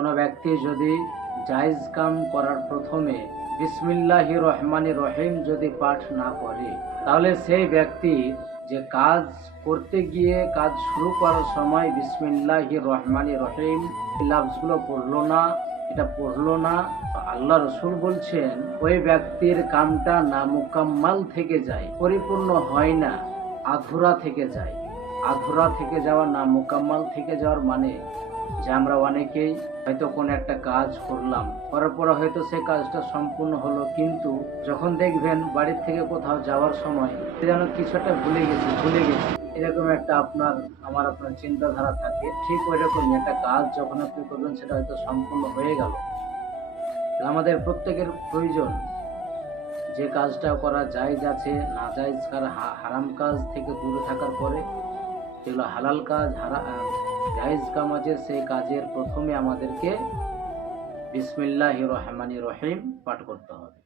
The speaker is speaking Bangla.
কোনো ব্যক্তি যদি জায়েজ কাম করার প্রথমে বিসমিল্লাহির রহমানির রহিম যদি পাঠ না করে, তাহলে সেই ব্যক্তি যে কাজ করতে গিয়ে কাজ শুরু করার সময় বিসমিল্লাহির রহমানির রহিম লাফজগুলো পড়লো না, আল্লাহ রসুল বলছেন ওই ব্যক্তির কামটা না মুকাম্মাল থেকে যায়, পরিপূর্ণ হয় না, আধুরা থেকে যায়। আধুরা থেকে যাওয়া, না মুকাম্মাল থেকে যাওয়ার মানে যে আমরা অনেকেই হয়তো কোনো একটা কাজ করলাম, করার পরে হয়তো সে কাজটা সম্পূর্ণ হলো, কিন্তু যখন দেখবেন বাড়ির থেকে কোথাও যাওয়ার সময় যেন কিছু একটা ভুলে গেছি, এরকম একটা আপনার চিন্তাধারা থাকে। ঠিক ওই রকমই একটা কাজ যখন আপনি করবেন সেটা হয়তো সম্পূর্ণ হয়ে গেল। আমাদের প্রত্যেকের প্রয়োজন যে কাজটা করা জায়েজ আছে, না জায়েজ হারাম কাজ থেকে দূরে থাকার পরে যেগুলো হালাল কাজ, জায়েজ কাম আছে, সেই কাজের প্রথমে আমাদেরকে বিসমিল্লাহির রহমানির রহিম পাঠ করতে হবে।